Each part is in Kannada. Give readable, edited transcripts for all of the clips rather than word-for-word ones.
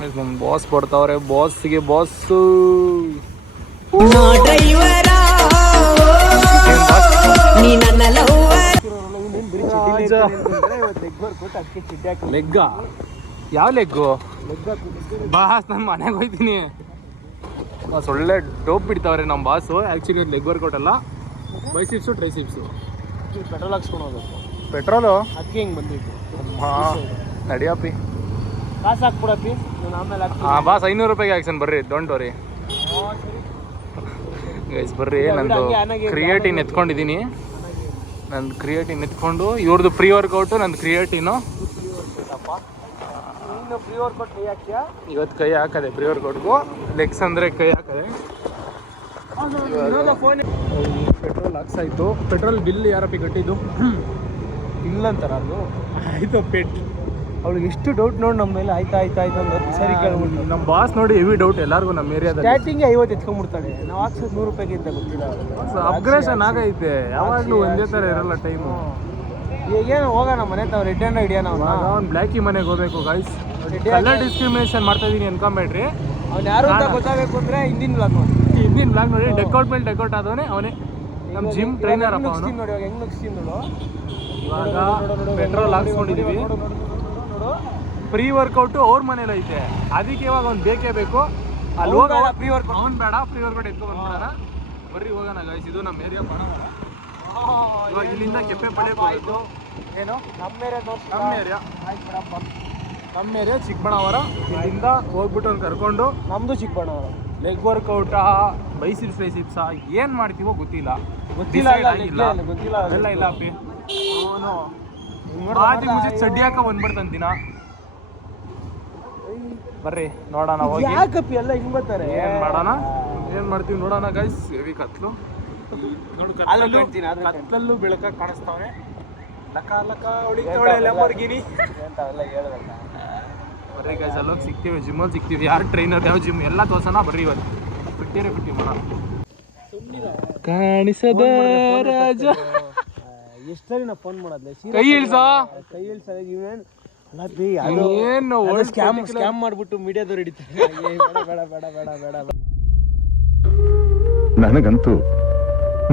ನಮ್ಮ ಬಾಸ್ ಬರ್ತಾವ್ರೆ. ಬಾಸ್ಗೆ ಬಾಸು ಲೆಗ್ಗ. ಯಾವ ಲೆಗ್ಗು ಬಾಸ್? ನಾನು ಮನೆಗೆ ಹೋಗ್ತೀನಿ. ಬಾಸ್ ಒಳ್ಳೆ ಡೋಪ್ ಬಿಡ್ತಾವ್ರೆ ನಮ್ಮ ಬಾಸು. ಆ್ಯಕ್ಚುಲಿ ಲೆಗ್ ವರ್ಕೌಟ್ ಅಲ್ಲ, ಬೈಸಿಪ್ಸು ಟ್ರೈಸಿಪ್ಸು. ಪೆಟ್ರೋಲ್ ಹಾಕ್ಸ್ಕೊಂಡು ಹೋಗ್ಬೇಕು. ಪೆಟ್ರೋಲು ಅದಕ್ಕೆ ಹಿಂಗೆ ಬಂದಿತ್ತು. ಹಾಂ ನಡಿಯಪ್ಪಿ, ಕಾಸು ಹಾಕ್ಬಿಡಪ್ಪಿ, ನಾನು ಆಮೇಲೆ ಹಾಕ್ತೀನಿ. ಹಾಂ ಬಾಸ್ 500 ರೂಪಾಯಿಗೆ ಹಾಕ್ಸನ್ ಬರ್ರಿ. ಡೋಂಟ್ ವರಿ ಗೈಸ್, ಬರ್ರಿ. ನಂದು ಕ್ರಿಯೇಟಿನ್ ಎತ್ಕೊಂಡಿದ್ದೀನಿ. ನಂದು ಕ್ರಿಯೇಟಿನ್ ಎತ್ಕೊಂಡು ಇವ್ರದ್ದು ಪ್ರೀ ವರ್ಕೌಟು, ನಂದು ಕ್ರಿಯೇಟಿನು. ಪ್ರೀ ವರ್ಕೌಟ್ ಕೈ ಹಾಕ್ತೀಯಾ? ಇವತ್ತು ಕೈ ಹಾಕದೆ ಪ್ರೀ ವರ್ಕೌಟ್ಗೂ. ಲೆಗ್ಸ್ ಅಂದರೆ ಕೈ ಹಾಕದೆ. ಪೆಟ್ರೋಲ್ ಹಾಕ್ಸಾಯ್ತು. ಪೆಟ್ರೋಲ್ ಬಿಲ್ ಯಾರಪ್ಪಿ ಕಟ್ಟಿದ್ದು? ಇಲ್ಲ ಅಂತಾರ ಅದು. ಆಯಿತು ಪೆಟ್. ಅವ್ಳಿಗೆ ಎಷ್ಟು ಡೌಟ್ ನೋಡಿ ನಮ್ಮ ಮೇಲೆ. ಆಯ್ತಾ ಅಂದ್ರೆ ಸರಿ ಕೇಳ್ಬಿಟ್ಟು. ನಮ್ಮ ಬಾಸ್ ನೋಡಿ ಹೆವಿ ಡೌಟ್ ಎಲ್ಲರಿಗೂ ನಮ್ಮ ಏರಿಯಾದಲ್ಲಿ. ಸ್ಟಾರ್ಟಿಂಗ್ 50 ಎತ್ಕೊಂಡ್ಬಿಡ್ತಾಳೆ. ನಾವು ಹಾಕ್ಸೋದು 100 ರೂಪಾಯಿಗೆ ಅಂತ ಗೊತ್ತಿಲ್ಲ. ಅಪ್ಗ್ರೇಷನ್ ಆಗೈತೆ. ಯಾವಾಗಲೂ ಒಂದೇ ಥರ ಇರಲ್ಲ ಟೈಮು. ಈಗೇನು ಹೋಗೋಣ ಮನೆ ತಾವು ರೆಡ್ ಹ್ಯಾಂಡ್ ಹಿಡಿಯೋಣ. ಅವ್ನು ಬ್ಲ್ಯಾಕಿ ಮನೆಗೆ ಹೋಗ್ಬೇಕು ಗೈಸ್. ಕಲರ್ ಡಿಸ್ಕ್ರಿಮಿನೇಷನ್ ಮಾಡ್ತಾ ಇದೀನಿ ಅನ್ಕೊಂಬೇಡ್ರಿ. ಅವ್ನು ಯಾರು ಅಂತ ಗೊತ್ತಾಗಬೇಕು ಅಂದರೆ ಹಿಂದಿನ ಬ್ಲಾಗ್ ನೋಡಿ. ಹಿಂದಿನ ಬ್ಲಾಗ್ ನೋಡಿ. ಡೆಕೌಟ್ ಮೇಲೆ ಡೆಕೌಟ್ ಆದವನೇ ಅವನೇ. ನಮ್ಮ ಜಿಮ್ ಟ್ರೈನರ್ ಅಪ್ಪ ಅವನು. ನೋಡಿ ಇವಾಗ ಹೆಂಗೆ ನುಗ್ಸ್ತೀನಿ ನೋಡು. ಇವಾಗ ಪೆಟ್ರೋಲ್ ಹಾಕ್ಸ್ಕೊಂಡಿದ್ದೀವಿ. ಪ್ರೀ ವರ್ಕೌಟು ಅವ್ರ ಮನೇಲಿ ಐತೆ. ಅದಕ್ಕೆ ಇವಾಗ ಅವ್ನು ಬೇಕೇ ಬೇಕು. ಅಲ್ಲಿ ಹೋಗೋಣ. ಪ್ರೀ ವರ್ಕೌಟ್ ಅವ್ನು ಬೇಡ, ಪ್ರೀ ವರ್ಕೌಟ್ ಎತ್ಕೊಂಡು ಬಂದ್ಬಿಡೋಣ. ಬರ್ರಿ ಹೋಗೋಣ ಗೈಸ್. ಇದು ನಮ್ಮ ಏರಿಯಾ ಬಣ. ಇವಾಗ ಇಲ್ಲಿಂದ ಕೆಪ್ಪೆ ಪಡೆ ಆಯಿತು. ಏನು ನಮ್ಮ ಏರಿಯಾ ದೋಸ್ತ? ನಮ್ಮ ಏರಿಯಾ ಆಯ್ತು ಬಿಡಪ್ಪ. ನಮ್ಮ ಏರಿಯಾ ಚಿಕ್ಕಬಳ್ಳಾಪುರ. ಇಲ್ಲಿಂದ ಹೋಗ್ಬಿಟ್ಟು ಅವ್ನು ಕರ್ಕೊಂಡು ನಮ್ಮದು ಚಿಕ್ಕಬಳ್ಳಾಪುರ. ಲೆಗ್ ವರ್ಕೌಟಾ, ಬೈಸಿಪ್ಸ್ ಟ್ರೈಸಿಪ್ಸಾ ಏನು ಮಾಡ್ತೀವೋ ಗೊತ್ತಿಲ್ಲ. ಗೊತ್ತಿಲ್ಲ ಅದೆಲ್ಲ ಇಲ್ಲ ಅಪ್ಪಿ. ಅವನು ಆದಿ ಮುಂಚೆ ಚಡ್ಡಿ ಹಾಕ ಬಂದ್ಬಿಡ್ತಾನೆ ದಿನ. ಬರ್ರಿ ನೋಡೋಣ ಹೋಗಿ. ಯಾಕಪ್ಪಿ ಎಲ್ಲ ಹಿಂಗೆ ಬರ್ತಾರೆ? ಏನು ಮಾಡೋಣ, ಏನು ಮಾಡ್ತೀವಿ ನೋಡೋಣ ಗೈಸ್. ಹೆವಿ ಕತ್ಲು ನೋಡು. ಕತ್ಲಲ್ಲೂ ಬೆಳಕ ಕಾಣಿಸ್ತಾವೆ. ಲಕ ಲಕ ಹೊಳಿತಾವಳೆ ಲಂಬೋರ್ಗಿನಿ ಅಂತಾವೆಲ್ಲ ಹೇಳ್ಬೇಕು. ಬರ್ರಿ ಗೈಸ್, ಅಲ್ಲೋಗಿ ಸಿಗ್ತೀವಿ. ಜಿಮ್ಮಲ್ಲಿ ಸಿಗ್ತೀವಿ. ಯಾರು ಟ್ರೈನರ್, ಯಾವ ಜಿಮ್ ಎಲ್ಲ ತೋರ್ಸೋಣ. ಬರ್ರಿ ಇವತ್ತು ಬಿಟ್ಟಿರೇ ಬಿಟ್ಟು ಮಾಡೋಣ. ಕಾಣಿಸದ ರಾಜ. ಎಷ್ಟು ಸರಿ ನಾ ಫೋನ್ ಮಾಡೋದ್ಲೆ. ಕೈ ಇಳ್ಸ. ಕೈ ಇಳ್ಸ. ಏನು ಸ್ಕ್ಯಾಮ್ ಮಾಡ್ಬಿಟ್ಟು ಮೀಡಿಯಾದವ್ರು ಹಿಡಿತಾರೆ. ಬೇಡ ಬೇಡ ಬೇಡ ಬೇಡ ಬೇಡ.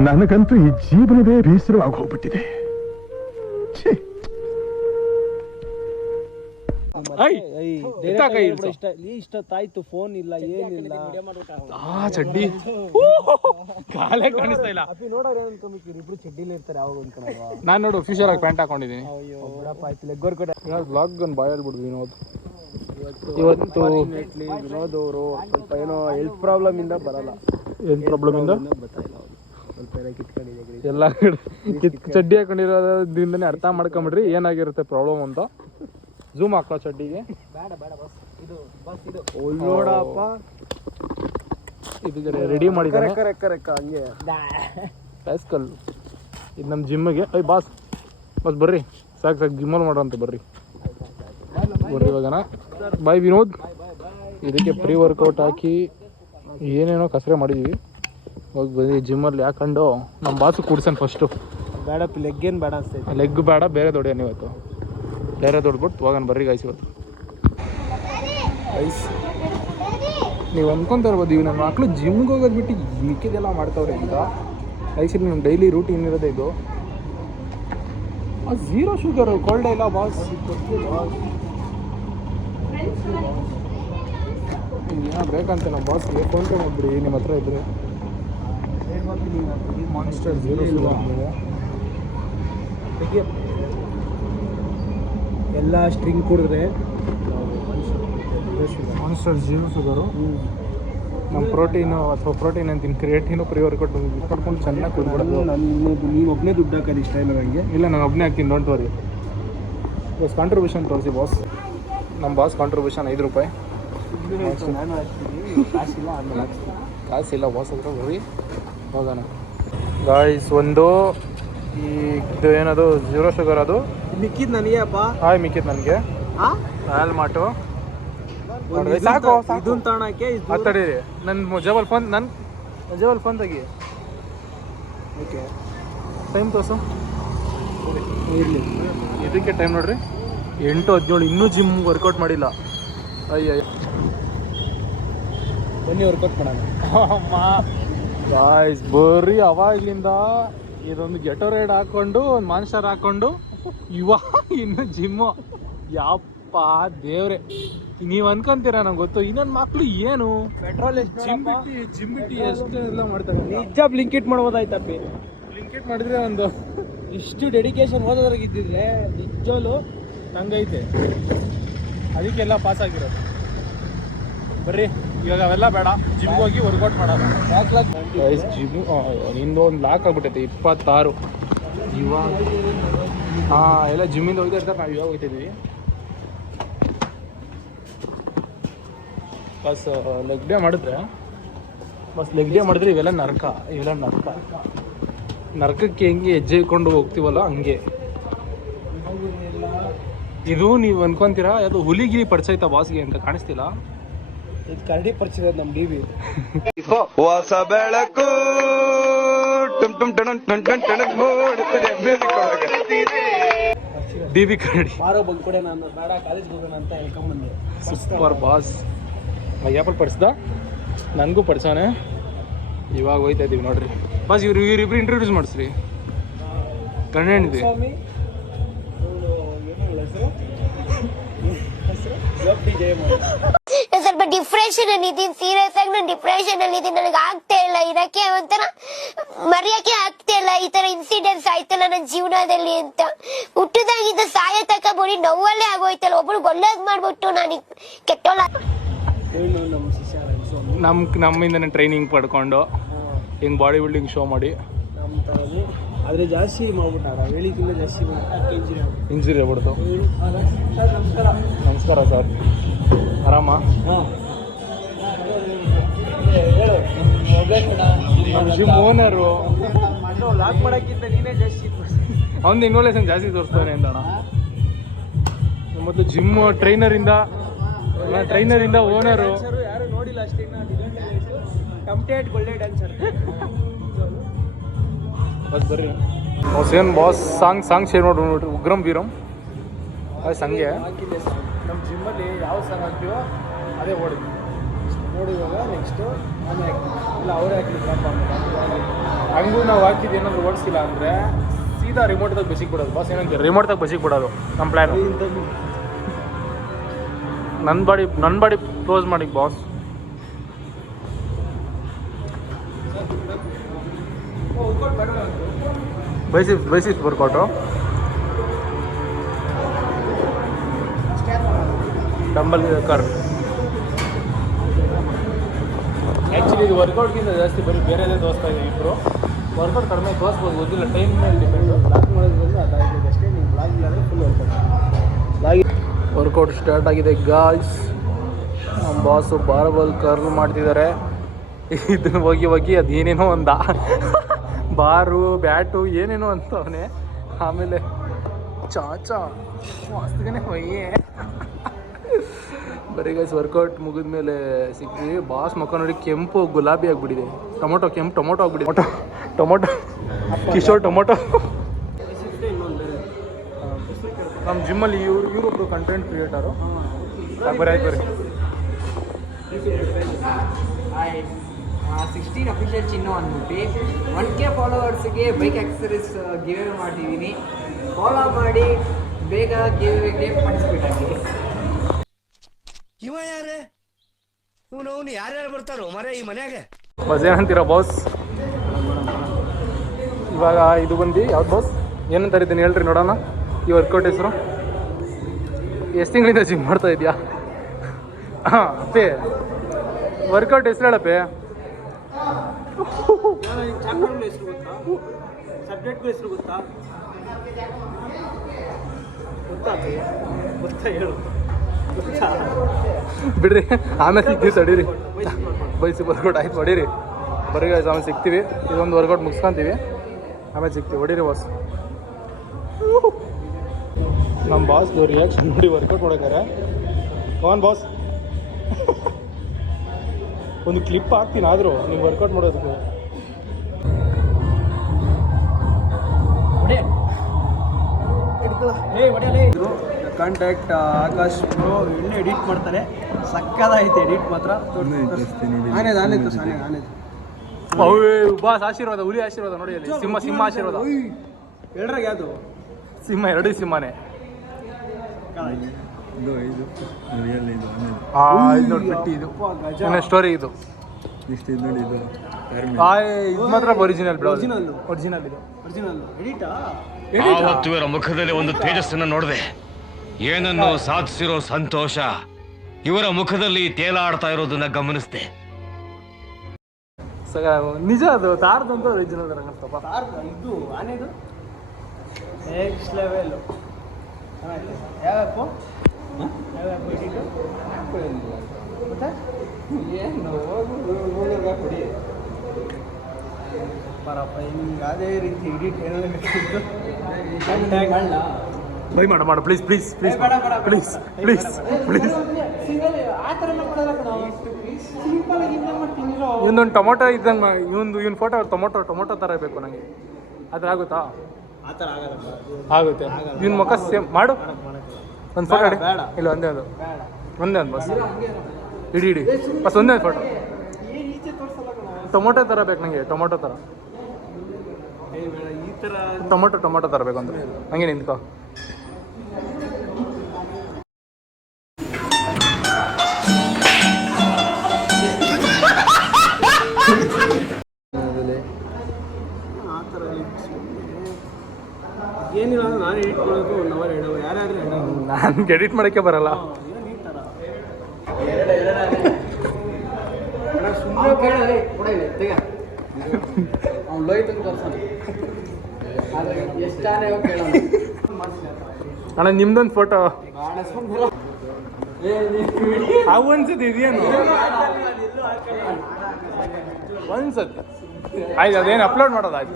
ನನಗಂತೂ ಈ ಜೀವನವೇ ಬೇಸರವಾಗಿ ಹೋಗ್ಬಿಟ್ಟಿದೆ. ಇಷ್ಟೊತ್ತಾಯ್ತು, ಫೋನ್ ಇಲ್ಲ, ಏನಿಲ್ಲ. ಚಡ್ಡಿ ಕಾಲೇ ಕಾಣಿಸ್ತಾ ಇಲ್ಲ. ನೋಡೋರು ಏನ್ ಅನ್ಕೊಂಬಿಟ್ಟಿರಿ, ಇಬ್ರು ಚಡ್ಡಿಲಿ ಇರ್ತಾರೆ. ಅವಾಗ ಅನ್ಕೊಳ್ಳೋದು. ನಾನು ನೋಡು ಫ್ಯೂಚರ್ ಆಗಿ ಪ್ಯಾಂಟ್ ಹಾಕೊಂಡಿದ್ದೀನಿ. ಆಯ್ತು ಲೆಗ್ ವರ್ಕೌಟ್. ಬ್ಲಾಗ್ ಒಂದು ಬಾಯಲ್ಲಿ ಬಿಡ್ದು ವಿನೋದ್. ಇವತ್ತು ವಿನೋದ್ ಅವರು ಸ್ವಲ್ಪ ಏನೋ ಹೆಲ್ತ್ ಪ್ರಾಬ್ಲಮ್ ಇಂದ ಬರಲ್ಲ. ಏನು ಪ್ರಾಬ್ಲಮ್ ಇಂದ ಗೊತ್ತಾಯಿಲ್ಲ. ಸ್ವಲ್ಪ ಏನೋ ಕಿತ್ಕೊಂಡಿದೆ. ಎಲ್ಲ ಚಡ್ಡಿ ಹಾಕೊಂಡಿರೋದ್ರಿಂದನೇ ಅರ್ಥ ಮಾಡ್ಕೊಂಬಿಡ್ರಿ ಏನಾಗಿರುತ್ತೆ ಪ್ರಾಬ್ಲಮ್ ಅಂತ. ಝೂಮ್ ಹಾಕೋ ಚಡ್ಡಿಗೆ. ಬೇಡ ಬೇಡ ಬಸ್. ಇದು ಬಸ್ ಇದು ನೋಡಪ್ಪ. ಇದಕ್ಕೆ ರೆಡಿ ಮಾಡಿದ್ದಾರೆ. ಕರೆಕ್ಟ್ ಹಂಗೆ ಪ್ಯಾಸ್ಕಲ್. ಇದು ನಮ್ಮ ಜಿಮ್ಮಿಗೆ. ಬಾಸ್ ಬರ್ರಿ. ಸಾಕು ಜಿಮ್ಮಲ್ಲಿ ಮಾಡೋಂತ ಬರ್ರಿ. ಇವಾಗನ ಬಾಯ್ ವಿನೋದ್. ಇದಕ್ಕೆ ಪ್ರೀ ವರ್ಕೌಟ್ ಹಾಕಿ ಏನೇನೋ ಕಸರೆ ಮಾಡಿದ್ದೀವಿ. ಹೋಗಿ ಬಂದು ಜಿಮ್ಮಲ್ಲಿ ಹಾಕೊಂಡು ನಮ್ಮ ಬಾಸು ಕೂಡ್ಸನ್ ಫಸ್ಟು. ಬೇಡಪ್ಪ, ಲೆಗ್ ಏನು ಬೇಡ ಅನ್ಸ್ತೈತೆ. ಲೆಗ್ ಬೇಡ, ಬೇರೆ ದೊಡ್ಡೇನು ಇವತ್ತು. ಬೇರೆ ದೊಡ್ಬಿಟ್ಟು ಹೋಗೋಣ ಬರ್ರಿ ಗೈಸ್. ಇವತ್ತು ಗೈಸ್ ನೀವು ಅನ್ಕೊತಾ ಇರ್ಬೋದು, ಇವು ನನ್ನ ಮಕ್ಕಳು ಜಿಮ್ಗೆ ಹೋಗೋದು ಬಿಟ್ಟು ಮಿಕ್ಕಿದೆಲ್ಲ ಮಾಡ್ತಾವ್ರೆ ಅಂತ. ಆ್ಯಕ್ಚುಲಿ ನಮ್ಮ ಡೈಲಿ ರೂಟೀನ್ ಇರೋದೇ ಇದು. 0 ಶುಗರು, ಕೋಲ್ಡೇ ಇಲ್ಲ ಬಾಸ್. ಏನೋ ಬೇಕಂತೆ ನಮ್ಮ ಬಾಸ್ಗೆ. ಫೋನ್ ಪೇ ಮಾಡಿಬಿಡಿ ನಿಮ್ಮ ಹತ್ರ ಇದ್ರೆ. ಮಾನ್ಸ್ಟರ್ 0 ಶುಗರ್ ಎಲ್ಲ ಸ್ಟ್ರಿಂಗ್ ಕುಡಿದ್ರೆ ಮಾನ್ಸ್ಟರ್ 0 ಶುಗರು. ನಮ್ಮ ಪ್ರೋಟೀನು ಅಥವಾ ಪ್ರೋಟೀನ್ ಅಂತೀನಿ, ಕ್ರಿಯೇಟಿನು ಪ್ರೀ ವರ್ಕೌಟ್ ಕಟ್ಕೊಂಡು ಚೆನ್ನಾಗಿ ಕುಡಿದ್ಬಿಡೋದು. ನೀನು ಒಬ್ಬನೇ ದುಡ್ಡು ಹಾಕೋದು ಇಷ್ಟ ಇಲ್ಲ ನನಗೆ. ಇಲ್ಲ, ನಾನು ಒಬ್ಬನೇ ಹಾಕ್ತೀನಿ, ಡೋಂಟ್ ವರಿ. ಬಾಸ್ ಕಾಂಟ್ರಿಬ್ಯೂಷನ್ ತೋರಿಸಿ ಬಾಸ್. ನಮ್ಮ ಬಾಸ್ ಕಾಂಟ್ರಿಬ್ಯೂಷನ್ 5 ರೂಪಾಯಿ. ನಾನು ಹಾಕ್ತೀನಿ, ಕಾಸಿಲ್ಲ, ಆಮೇಲೆ ಹಾಕ್ತೀನಿ. ಕಾಸಿಲ್ಲ ಬಾಸ್ ಹತ್ರ, ಬರ್ರಿ ಹೋಗೋಣ ಗಾಯ್ಸ್. ಒಂದು ಇದು ಏನದು 0 ಶುಗರ್, ಅದು ಮಿಕ್ಕಿದ್ದು ನನಗೆ ಅಪ್ಪ. ಹಾಯ್ ಮಿಕ್ಕಿದ್ದು ನನಗೆ. ಆಲ್ಮಾಟು ಸಾಕು. ಇದನ್ನ ತಗೊಳಕ್ಕೆ ತಡೀರಿ, ನನ್ನ ಮೊಜಬಲ್ ಫೋನ್ ತೆಗಿ. ಓಕೆ, ಟೈಮ್ ತೋರಿಸು. ಇರಲಿ. ಇದಕ್ಕೆ ಟೈಮ್ ನೋಡ್ರಿ 8:17. ಇನ್ನೂ ಜಿಮ್ ವರ್ಕೌಟ್ ಮಾಡಿಲ್ಲ. ಅಯ್ಯ ಬನ್ನಿ ವರ್ಕೌಟ್ ಮಾಡೋಣ. ಗಾಯ್ಸ್ ಬರ್ರಿ ಅವಾಗ್ಲಿಂದ ಇದೊಂದು ಗೆಟೋರೇಡ್ ಹಾಕೊಂಡು ಒಂದು ಮಾನ್ಸ್ಟರ್ ಹಾಕೊಂಡು ಇನ್ನು ಜಿಮ್ಮು ಯಪ್ಪ ದೇವ್ರೆ. ನೀವು ಅನ್ಕೊಂತೀರಾ ನಂಗೆ ಗೊತ್ತು, ಇನ್ನೊಂದು ಮಕ್ಳು ಏನು ಪೆಟ್ರೋಲ್ ಜಿಮ್ ಬಿಟ್ಟು ಎಷ್ಟು ಎಲ್ಲ ಮಾಡ್ತಾರೆ. ನಿಜ ಬ್ಲಿಂಕಿಟ್ ಮಾಡ್ಬೋದಾಯ್ತಪ್ಪಿ. ಬ್ಲಿಂಕಿಟ್ ಮಾಡಿದ್ರೆ ಒಂದು ಇಷ್ಟು ಡೆಡಿಕೇಶನ್ ಓದೋದ್ರಾಗ ಇದ್ದಿದ್ರೆ ನಿಜವಲ್ಲೂ ನಂಗೈತೆ, ಅದಕ್ಕೆಲ್ಲ ಪಾಸ್ ಆಗಿರೋದು. ಬರ್ರಿ ಇವಾಗ ಅವೆಲ್ಲ ಬೇಡ, ಜಿಮ್ಗೆ ಹೋಗಿ ವರ್ಕೌಟ್ ಮಾಡೋಣ. ಜಿಮ್ ನಿಂದು ಒಂದು ಲಾಕ್ ಆಗ್ಬಿಟ್ಟೈತೆ 26 ಇವಾಗ. ಹಾಂ ಎಲ್ಲ ಜಿಮ್ಮಿಂದ ಹೋಗ್ತಾ ಇರ್ತಾರೆ, ನಾವು ಇವಾಗ ಹೋಗ್ತಿದ್ವಿ. ಬಸ್ ಲೆಗ್ ಡೇ ಮಾಡಿದ್ರೆ ಇವೆಲ್ಲ ನರಕಕ್ಕೆ ಹೆಂಗೆ ಹೆಜ್ಜೆ ಇಟ್ಕೊಂಡು ಹೋಗ್ತೀವಲ್ಲ ಹಂಗೆ. ಇದು ನೀವು ಅನ್ಕೊಂತೀರಾ ಅದು ಹುಲಿಗಿರಿ ಪಡ್ಸೈತಾ ಬಾಸ್ಗೆ ಅಂತ, ಕಾಣಿಸ್ತಿಲ್ಲ. ಇದು ಕರಡಿ ಪರಿಚಯ ನಮ್ಮ ಡಿವಿ. ಹೊಸ ಬೆಳಕು ಡಿವಿ ಕರಡಿ ಮಾರೋ ಬಂದ್ ಕೂಡ ನಾನು ಬೇಡ ಕಾಲೇಜ್ಗೆ ಹೋಗೋಣ ಅಂತ ಹೇಳ್ಕೊಂಬಂದೆ. Super boss. ಮಯ್ಯಪ್ಪಲ್ ಪಡಿಸ್ದ, ನನಗೂ ಪಡಿಸೋನೆ. ಇವಾಗ ಹೋಯ್ತಾ ಇದ್ದೀವಿ ನೋಡ್ರಿ ಬಾಸ್. ಇವ್ರಿಬ್ರು ಇಂಟ್ರೊಡ್ಯೂಸ್ ಮಾಡಿಸ್ರಿ. ಕಣ್ಣೇನಿದೆ ಸ್ವಾಮಿ ಸ್ವಲ್ಪ ಡಿಪ್ರೆಷನ್ ಅಲ್ಲಿ ಇದ್ದೀನಿ, ಸೀರಿಯಸ್ ಆಗಿ ನಾನು ಡಿಪ್ರೆಷನ್ ಅಲ್ಲಿ ಇದ್ದೀನಿ. ನನಗೆ ಆಗ್ತಾ ಇಲ್ಲ ಇರಕ್ಕೆ, ಒಂಥರ ಮರೆಯಕ್ಕೆ ಆಗ್ತಾ ಇಲ್ಲ. ಈ ತರ ಇನ್ಸಿಡೆಂಟ್ಸ್ ಆಯ್ತಲ್ಲ ನನ್ನ ಜೀವನದಲ್ಲಿ ಅಂತ. ಹುಟ್ಟದಾಗಿದ್ದ ಸಾಯ ತಕ ಬೋಡಿ ನೋವಲ್ಲೇ ಆಗೋಯ್ತಲ್ಲ. ಒಬ್ರು ಒಳ್ಳೇದ್ ಮಾಡ್ಬಿಟ್ಟು ನಾನು ಕೆಟ್ಟೋಳ. ನಮ್ಮ ಶಿಷ್ಯ ನಮ್ಮಿಂದನೇ ಟ್ರೈನಿಂಗ್ ಪಡ್ಕೊಂಡು ಹಿಂಗೆ ಬಾಡಿ ಬಿಲ್ಡಿಂಗ್ ಶೋ ಮಾಡಿ ನಮ್ಮ ಥರನೇ ಆದರೆ ಜಾಸ್ತಿ ಮಾಡ್ಬಿಟ್ಟಾರ. ಹೇಳಿಕ್ಕಿಂತ ಜಾಸ್ತಿ ಇಂಜುರಿ ಆಗ್ಬಿಡ್ತು. ಸರ್ ನಮಸ್ಕಾರ. ನಮಸ್ಕಾರ ಸರ್, ಆರಾಮ? ಹಾಂ ಜಿಮ್ ಓನರು ಲಾಕ್ ಮಾಡೋಕ್ಕಿಂತ ನೀನೇ ಜಾಸ್ತಿ ಅವ್ನು ಇನ್ವಾಲೇಷನ್ ಜಾಸ್ತಿ ತೋರಿಸ್ತಾನೆ ಅಂತಣ್ಣ. ಮೊದಲು ಜಿಮ್ ಟ್ರೈನರಿಂದ ಓನರು. ಯಾರು ನೋಡಿಲ್ಲ ಅಷ್ಟೇ. ಟಂಪ್ಟೇಟ್ ಒಳ್ಳೆ ಡ್ಯಾನ್ಸರ್. ಬಸ್ ಬರ್ರಿ ಬಾಸ್. ಏನು ಬಾಸ್ ಸಾಂಗ್ ಶೇರ್ ನೋಡ್ರಿ. ಉಗ್ರಂ ವೀರಂ ಸಂಗೆ ಹಾಕಿದ್ದೆ ಸರ್. ನಮ್ಮ ಜಿಮ್ಮಲ್ಲಿ ಯಾವ ಸಾಂಗ್ ಹಾಕ್ತೀವೋ ಅದೇ ಓಡಿದ್ವಿ. ನೋಡಿವಾಗ ನೆಕ್ಸ್ಟು ನಾನೇ ಹಾಕ್ತೀನಿ, ಇಲ್ಲ ಅವರೇ ಹಾಕ್ಲಿಕ್ಕಪ್ಪ. ಹಂಗೂ ನಾವು ಹಾಕಿದ್ದು ಏನಾದ್ರು ಓಡಿಸಿಲ್ಲ ಅಂದರೆ ಸೀದಾ ರಿಮೋಟ್ದಾಗ ಬಸಿಗೆ ಬಿಡೋದು ಬಾಸ್. ಏನಂತ ರಿಮೋಟ್ದಾಗ ಬಸಿಗೆ ಬಿಡೋದು ನಮ್ಮ ಪ್ಲ್ಯಾನ್. ನನ್ನ ಬಾಡಿ ಕ್ಲೋಸ್ ಮಾಡಿ ಬಾಸ್. ಬೈಸಿಪ್ಸ್ ವರ್ಕೌಟು, ಡಂಬಲ್ ಕರ್. ಆ್ಯಕ್ಚುಲಿ ಇದು ವರ್ಕೌಟ್ಗಿಂತ ಜಾಸ್ತಿ ಬರೀ ಬೇರೆದೇ ತೋರಿಸ್ತಾ ಇದೆ. ಇಬ್ಬರು ವರ್ಕೌಟ್ ಕಡಿಮೆ ತೋರಿಸ್ಬೋದು, ಗೊತ್ತಿಲ್ಲ, ಟೈಮ್ ಮೇಲೆ ಡಿಪೆಂಡು. ಬ್ಲಾಗ್ ಮಾಡೋದ್ರಿಂದ ಅದಾಗಿದೆ ಅಷ್ಟೇ. ನೀವು ಬ್ಲಾಗ್ ಇಲ್ಲಾಂದರೆ ಫುಲ್ ವರ್ಕೌಟ್ ಸ್ಟಾರ್ಟ್ ಆಗಿದೆ ಗಾಯ್ಸ್. ನಮ್ಮ ಬಾಸು ಬಾರ್ಬಲ್ ಕರ್ಲ್ ಮಾಡ್ತಿದ್ದಾರೆ. ಇದನ್ನು ಹೋಗಿ ಅದೇನೇನೋ ಒಂದ ಬಾರು ಬ್ಯಾಟು ಏನೇನೋ ಅಂತವನೇ. ಆಮೇಲೆ ಚಾಚಾ ಮಸ್ತ್ಗನೆ ಹೊಯ್ಯೆ. ಬರೀ ಗೈಸ್ ವರ್ಕೌಟ್ ಮುಗಿದ್ಮೇಲೆ ಸಿಕ್ಕಿದ್ವಿ. ಬಾಸ್ ಮುಖ ನೋಡಿ ಕೆಂಪು ಗುಲಾಬಿ ಆಗಿಬಿಟ್ಟಿದೆ. ಟೊಮೊಟೊ ಆಗಿಬಿಟ್ಟಿದೆ. Tomato Kishore tomato. ನಮ್ಮ ಜಿಮ್ಮಲ್ಲಿ ಇವರೊಬ್ರು ಕಂಟೆಂಟ್ ಕ್ರಿಯೇಟರು. ಬರೀ ಆಯ್ತು ಬರ್ರಿ. 16 ಅಫಿಷಿಯಲ್ ಚಿನ್ನು ಅಂದ್ಬಿಟ್ಟು 1K ಫಾಲೋವರ್ಸ್ಗೆ ಬೈಕ್ ಆಕ್ಸಸರೀಸ್ ಗಿವ್ ಅವೇ ಮಾಡಿದ್ದೀನಿ. ಫಾಲೋ ಮಾಡಿ, ಬೇಗ ಗಿವ್ ಅವೇಗೆ ಪಾರ್ಟಿಸಿಪೇಟ್ ಆಗಿ. ಇವ ಯಾರೇ ಇವನು ಯಾರ್ಯಾರು ಬರ್ತಾರೋ ಮರೆ ಈ ಮನ್ಯಾಗೆ? ಬಸ್ ಏನಂತೀರ ಬಾಸ್? ಇವಾಗ ಇದು ಬಂದು ಯಾವ್ದು ಬಾಸ್ ಏನಂತಾರೆ ಇದನ್ನು ಹೇಳ್ರಿ ನೋಡೋಣ. ಈ ವರ್ಕೌಟ್ ಹೆಸರು ಎಷ್ಟು ತಿಂಗಳಿಂದ ಜಿಮ್ ಮಾಡ್ತಾ ಇದೆಯಾ? ಹಾಂ ಪೇ ವರ್ಕೌಟ್ ಹೆಸರು ಹೇಳಪ್ಪೆ. ಚಾಪ್ಟರ್ಗಳ ಹೆಸರು ಗೊತ್ತಾ? ಸಬ್ಜೆಕ್ಟ್ಗಳ ಹೆಸರು ಗೊತ್ತಾ? ಗೊತ್ತಾ ಹೇಳು. ಬಿಡ್ರಿ ಆಮೇಲೆ ಸಿಗ್ತೀವಿ, ತಡೀರಿ. ಬೈಸಿ ವರ್ಕೌಟ್ ಆಯ್ತು, ಹೊಡೀರಿ. ಬರೀ ಆಮೇಲೆ ಸಿಗ್ತೀವಿ. ಇದೊಂದು ವರ್ಕೌಟ್ ಮುಗಿಸ್ಕೊಂತೀವಿ, ಆಮೇಲೆ ಸಿಗ್ತೀವಿ. ಹೊಡೀರಿ ಬಾಸ್. ನಮ್ಮ ಬಾಸ್ದು ರಿಯಾಕ್ಷನ್ ನೋಡಿ ವರ್ಕೌಟ್ ಮಾಡೋಕ್ಕಾರೆ. ಕಮಾನ್ ಬಾಸ್, ಒಂದು ಕ್ಲಿಪ್ ಹಾಕ್ತೀನಿ ಆದರೂ ನೀವು ವರ್ಕೌಟ್ ಮಾಡೋದಕ್ಕೆ. ಕಾಂಟ್ಯಾಕ್ಟ್ ಆಕಾಶ್ ಬ್ರೋ ಎಣ್ಣೆ ಎಡಿಟ್ ಮಾಡ್ತಾರೆ, ಸಕ್ಕದಾಯ್ತು ಎಡಿಟ್ ಮಾತ್ರ. ಆನೆದು ಬಾಸ್ ಆಶೀರ್ವಾದ, ಹುಲಿ ಆಶೀರ್ವಾದ ನೋಡಿ ಅಲ್ಲಿ, ಸಿಂಹ ಆಶೀರ್ವಾದ. ಎರಡ್ರಾಗ ಯಾವುದು ಸಿಂಹ, ಎರಡು ಸಿಂಹನೇ. ಇದು ನೋಡಿ ಬಿಟ್ಟು ಇದು ಸ್ಟೋರಿ ಇದು. ಇದು ಮಾತ್ರ ಒರಿಜಿನಲ್ ಬ್ರೋ, ಒರಿಜಿನಲ್ ಇದು. ಎಡಿಟಾ? ಆವತ್ತು ಇವರ ಮುಖದಲ್ಲಿ ಒಂದು ತೇಜಸ್ಸನ್ನು ನೋಡಿದೆ. ಏನನ್ನು ಸಾಧಿಸಿರೋ ಸಂತೋಷ ಇವರ ಮುಖದಲ್ಲಿ ತೇಲಾಡ್ತಾ ಇರೋದನ್ನ ಗಮನಿಸಿದೆ. ನಿಜ ಅದು ತಾರ್ದಂತ ಒರಿಜಿನಲ್ ರಂಗಸ್ತಪ್ಪ. ಇದು ಆನೆದು ನೆಕ್ಸ್ಟ್ ಲೆವೆಲ್. ಯಾವಪ್ಪ ಎಡಿಟು ಮತ್ತೆ ಏನು ಕೊಡಿ ಪರಪ್ಪ. ನಿಮ್ಗೆ ಅದೇ ರೀತಿ ಎಡಿಟ್ ಏನಾದ್ರು ಬೈ ಮಾಡ please please please please please please. ಆ ಥರ ಮಾಡಲ್ಲ, ಸಿಂಪಲ್ ಆಗಿ ಮಾಡ್ತೀನಿ. ಇವನೊಂದು ಟೊಮೊಟೊ ಇದ್ದಂಗೆ, ಇವನ್ ಫೋಟೋ ಟೊಮೊಟೊ ಥರ ಬೇಕು ನನಗೆ. ಅದು ಆಗುತ್ತಾ? ಆ ಥರ ಆಗಲ್ಲ, ಆಗುತ್ತೆ. ಇವನ್ ಮುಖ ಸೇಮ್ ಮಾಡು. ಒಂದು ಫೋಟೋ ಬೇಡ. ಇಲ್ಲ ಒಂದೇ ಒಂದು ಬಸ್ ಇಡಿ ಬಸ್ ಒಂದೇ ಫೋಟೋ. ಟೊಮೊಟೊ ಥರ ಬೇಕು ನನಗೆ, ಟೊಮೊಟೊ ಥರ ಈ ಥರ ಟೊಮೊಟೊ ಥರ ಬೇಕು ಅಂದ್ರೆ ಹಂಗೆ ನಿಂತ್ಕೋ. ಆ ಥರ ಏನಿಲ್ಲ, ನಾನು ಎಡಿಟ್ ಮಾಡೋದು 1 hour 2 hour ಯಾರ್ಯಾರು ನಾನು ಎಡಿಟ್ ಮಾಡೋಕ್ಕೆ ಬರಲ್ಲ. ಏನು ಈ ಥರ ಅಣ್ಣ ನಿಮ್ದೊಂದು ಫೋಟೋ ಅವು ಅನ್ಸತ್ತೆ ಇದೇನು ಒಂದ್ಸತಿ ಆಯ್ತು. ಅದೇನು ಅಪ್ಲೋಡ್ ಮಾಡೋದು ಆಯ್ತು.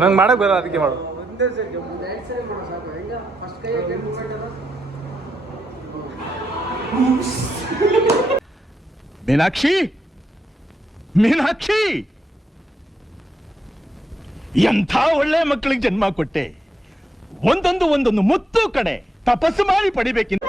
ನಂಗೆ ಮಾಡಕ್ಕೆ ಬರಲ್ಲ, ಅದಕ್ಕೆ ಮಾಡು. ಮೀನಾಕ್ಷಿ, ಮೀನಾಕ್ಷಿ, ಎಂಥ ಒಳ್ಳೆ ಮಕ್ಕಳಿಗೆ ಜನ್ಮ ಕೊಟ್ಟೆ. ಒಂದೊಂದು ಮುತ್ತು ಕಡೆ ತಪಸ್ಸು ಮಾಡಿ ಪಡಿಬೇಕಿಂತ.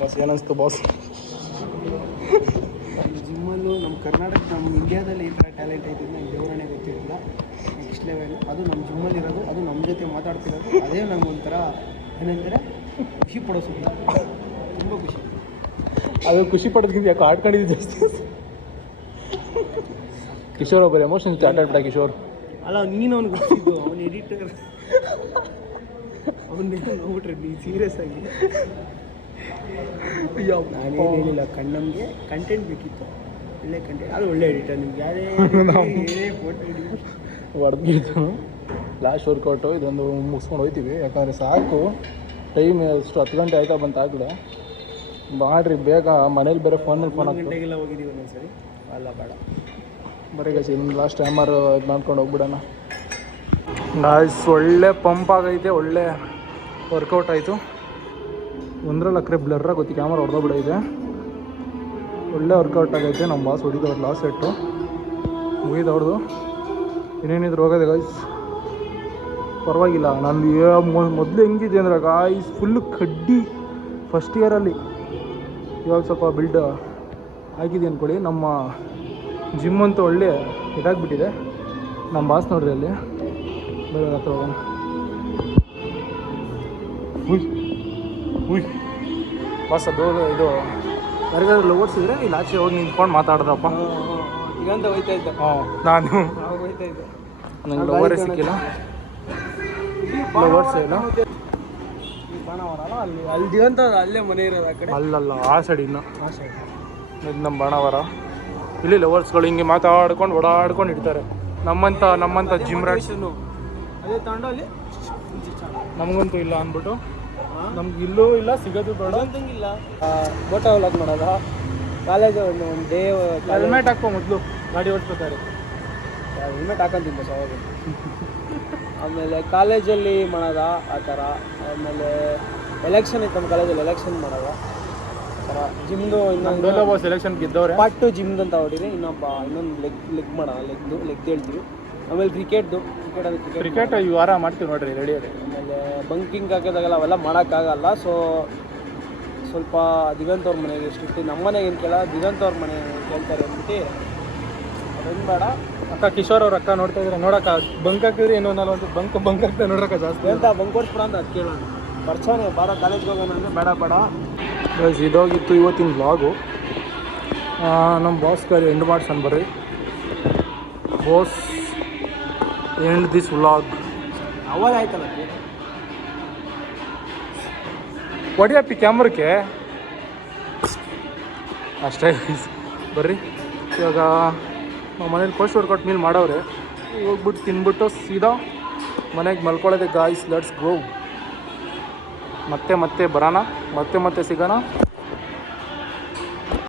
Bus ಏನಿಸ್ತು boss? ಜಿಮ್ಮಲ್ಲೂ ನಮ್ಮ ಕರ್ನಾಟಕ, ನಮ್ಮ ಇಂಡಿಯಾದಲ್ಲಿ ಈ ಥರ ಟ್ಯಾಲೆಂಟ್ ಐತೆ ನಂಗೆ ದೇವರನ್ನೇ ಗೊತ್ತಿರಲಿಲ್ಲ. ನೆಕ್ಸ್ಟ್ ಲೆವೆಲ್ ಅದು ನಮ್ಮ ಜಿಮ್ಮಲ್ಲಿರೋದು, ಅದು ನಮ್ಮ ಜೊತೆ ಮಾತಾಡ್ತಿರೋದು, ಅದೇ ನಮಗೊಂಥರ ಏನಂದರೆ ಖುಷಿ ಪಡೋ ಸುದ್ದಿ, ತುಂಬ ಖುಷಿ. ಅದು ಖುಷಿ ಪಡೋದಕ್ಕಿಂತ ಯಾಕೆ ಆಡ್ಕೊಂಡಿದ್ದು ಜಾಸ್ತಿ. ಕಿಶೋರ್ ಒಬ್ಬರು ಎಮೋಷನ್ ಆಟಾಡ್ಬಿಟ್ಟ ಕಿಶೋರ್. ಅಲ್ಲ, ನೀನು ಅವ್ನಿಗೆ ಗೊತ್ತಿದ್ದು, ಅವನು ಎಡಿಟರ್, ಅವನ್ನೆಲ್ಲ ನೋಡ್ಬಿಟ್ರೆ ನೀ ಸೀರಿಯಸ್ ಆಗಿ. ನಾನೇನು ಹೇಳಿಲ್ಲ, ನಮಗೆ ಕಂಟೆಂಟ್ ಬೇಕಿತ್ತು, ಒಳ್ಳೆ ಕಂಟೆಂಟ್. ಅದು ಒಳ್ಳೆ ಎಡಿಟರ್. ನಿಮ್ಗೆ ಯಾರೇ ಫೋಟೋ ಎಡಿಟ್ ಹೊಡೆದಿದ್ದು ಲಾಸ್ಟ್ ವರ್ಕೌಟು ಇದೊಂದು ಮುಗಿಸ್ಕೊಂಡು ಹೋಗ್ತೀವಿ. ಯಾಕಂದರೆ ಸಾಕು, ಟೈಮ್ ಎಷ್ಟು 10 ಗಂಟೆ ಆಯ್ತಾ ಬಂತು ಆಗಲೇ. ಮಾಡ್ರಿ ಬೇಗ, ಮನೇಲಿ ಬೇರೆ ಫೋನ್ ಆಗ್ತದೆ. ಗಂಟೆಗೆಲ್ಲ ಹೋಗಿದ್ದೀವಿ ಒಂದೊಂದ್ಸರಿ. ಅಲ್ಲ ಬೇಡ, ಬರೀ ಗೈಸ್ ಇನ್ನು ಲಾಸ್ಟ್ ಟೈಮರ್ ಇದು ಮಾಡ್ಕೊಂಡು ಹೋಗ್ಬಿಡೋಣ. ಗಾಯ್ಸ್ ಒಳ್ಳೆ ಪಂಪ್ ಆಗೈತೆ, ಒಳ್ಳೆ ವರ್ಕೌಟ್ ಆಯಿತು. ಒಂದ್ರಲ್ಲಿ ಅಕ್ರೆ ಬ್ಲರ್ರಾಗಿ ಗೊತ್ತಿ, ಕ್ಯಾಮರಾ ಹೊಡೆದೋಗ್ಬಿಡೈತೆ. ಒಳ್ಳೆ ವರ್ಕೌಟ್ ಆಗೈತೆ. ನಮ್ಮ ಬಾಸ್ ಹೊಡಿದವ್ರು ಲಾಸ್ಟ್ ಸೆಟ್ಟು ಮುಗಿದವ್ರದ್ದು. ಇನ್ನೇನಿದ್ರು ಹೋಗೋದೆ ಗಾಯ್ಸ್, ಪರವಾಗಿಲ್ಲ. ನಾನು ಮೊದಲು ಹೆಂಗಿದೆ ಅಂದರೆ ಗಾಯ್ಸ್ ಫುಲ್ಲು ಕಡ್ಡಿ ಫಸ್ಟ್ ಇಯರಲ್ಲಿ. ಇವಾಗ ಸ್ವಲ್ಪ ಬಿಲ್ಡ್ ಆಗಿದೆ ಅಂದ್ಕೊಳ್ಳಿ. ನಮ್ಮ ಜಿಮ್ ಅಂತೂ ಒಳ್ಳೆ ಇದಾಗಿಬಿಟ್ಟಿದೆ. ನಮ್ಮ ಬಾಸ್ ನೋಡ್ರಿ ಅಲ್ಲಿ ಬೇರೆ ಹತ್ರ ಹೋಗೋಣ. ಬಾಸ್ ಅದು ಇದು ಯಾರಿಗಾದ್ರೂ ಲವರ್ಸ್ ಇದ್ರೆ ಇಲ್ಲಿ ಆಚೆ ಹೋಗಿ ನಿಂತ್ಕೊಂಡು ಮಾತಾಡ್ದಪ್ಪ. ಈಗಂತ ಹೋಯ್ತಾ ಇದ್ದ. ನಾನು ಹೋಯ್ತಾ ಇದ್ದೆ, ನಂಗೆ ಲವರೇ ಸಿಕ್ಕಿಲ್ಲ, ಲವರ್ಸ್ ಇಲ್ಲ. ಬಾಣಾವರ ಅಲ್ಲಿ ದಿಗಂತ ಅಲ್ಲೇ ಮನೆ ಇರೋದು. ಆ ಕಡೆ ಅಲ್ಲಲ್ಲ, ಆ ಸೈಡ್ ಇನ್ನು ಆ ಸೈಡ್ ಇದು ನಮ್ಮ ಬಾಣಾವರ. ಇಲ್ಲಿ ಲವರ್ಸ್ಗಳು ಹಿಂಗೆ ಮಾತಾಡ್ಕೊಂಡು ಓಡಾಡ್ಕೊಂಡು ಇರ್ತಾರೆ. ನಮ್ಮಂಥ ಜಿಮ್ ರಾಟ್ಸ್ ಅದೇ ತಗೊಂಡು ಅಲ್ಲಿ ನಮಗಂತೂ ಇಲ್ಲ ಅಂದ್ಬಿಟ್ಟು, ನಮ್ಗೆ ಇಲ್ಲೂ ಇಲ್ಲ, ಸಿಗೋದು ಬೇಡ ಅಂತಂಗಿಲ್ಲ. ಫೋಟೋ ವ್ಲಾಗ್ ಮಾಡೋದ ಕಾಲೇಜ್ ಒಂದು ಡೇ ಹೆಲ್ಮೆಟ್ ಹಾಕೋ ಮೊದಲು ಗಾಡಿ ಓಡಿಸ್ಬೇಕಾದ್ರೆ. ಹೆಲ್ಮೆಟ್ ಹಾಕೊಂತಿದ್ದೆ ಸೊ ಅವಾಗ. ಆಮೇಲೆ ಕಾಲೇಜಲ್ಲಿ ಮಾಡೋದ ಆ ಥರ. ಆಮೇಲೆ ಎಲೆಕ್ಷನ್ ಇತ್ತು ನಮ್ಮ ಕಾಲೇಜಲ್ಲಿ, ಎಲೆಕ್ಷನ್ ಮಾಡೋದ ಆ ಥರ. ಜಿಮ್ದು ಇನ್ನೊಂದು ಸೆಲೆಕ್ಷನ್ ಗೆದ್ದವ್ರೆ. ಪಾರ್ಟ್ 2 ಜಿಮ್ದು ಅಂತ ಹೊಡೀರಿ. ಇನ್ನೊಂದು ಲೆಗ್ ಮಾಡೋಣ, ಲೆಗ್ ಹೇಳ್ತೀವಿ. ಆಮೇಲೆ ಕ್ರಿಕೆಟ್ ಈ ವಾರ ಮಾಡ್ತೀವಿ ನೋಡ್ರಿ, ರೆಡಿ ಇದೆ. ಆಮೇಲೆ ಬಂಕಿಂಗ್ ಹಾಕಿದಾಗೆಲ್ಲ ಅವೆಲ್ಲ ಮಾಡೋಕ್ಕಾಗಲ್ಲ. ಸೊ ಸ್ವಲ್ಪ ದಿಗಂತ್ ಅವ್ರ ಮನೆಗೆ ಸ್ಟ್ರಿಕ್ಟ್, ನಮ್ಮ ಮನೆಗೆ ಏನು ಕೇಳ, ದಿಗಂತ್ ಅವ್ರ ಮನೆ ಕೇಳ್ತಾರೆ ಅಂದ್ಬಿಟ್ಟು ಅದೊಂದು ಬೇಡ. ಅಕ್ಕ ಕಿಶೋರ್ ಅವ್ರ ಅಕ್ಕ ನೋಡ್ತಾ ಇದ್ರೆ ನೋಡಕ್ಕ ಬಂಕ್ ಹಾಕಿದ್ರಿ ಏನೋ ಅನ್ನಲ್ಲ, ಒಂದು ಬಂಕ್ ಆಗ್ತಾ ನೋಡಕ್ಕ ಜಾಸ್ತಿ ಅಂತ ಬಂಕ್ ಕೊಡ್ಸ್ಬಿಡ ಅಂತ ಅದು ಕೇಳೋಣ. ಪರಿಚಯನೇ ಬಾರ ಕಾಲೇಜ್ಗೆ ಹೋಗೋಣ ಅಂದರೆ ಬೇಡ. ಇದಾಗಿತ್ತು ಇವತ್ತಿನ ವ್ಲಾಗು. ನಮ್ಮ ಬಾಸ್ ಕೈ ಎಂಡ್ ಮಾಡ್ಸೋಣ ಬರ್ರಿ. Boss end this vlog. ಅವಾಗ ಆಯ್ತಲ್ಲ ಹೊಡಿಯಪ್ಪಿ ಕ್ಯಾಮ್ರಕ್ಕೆ ಅಷ್ಟೇ ಬರ್ರಿ. ಇವಾಗ ನಮ್ಮ ಮನೇಲಿ ಫಸ್ಟ್ ವರ್ಕೌಟ್ ಮೀಲ್ ಮಾಡವ್ರೆ. ಹೋಗ್ಬಿಟ್ಟು ತಿನ್ಬಿಟ್ಟು ಸೀದಾ ಮನೆಗೆ ಮಲ್ಕೊಳ್ಳೋದೆ ಗಾಯ್ಸ್. Let's go. ಮತ್ತೆ ಬರೋಣ, ಮತ್ತೆ ಸಿಗೋಣ.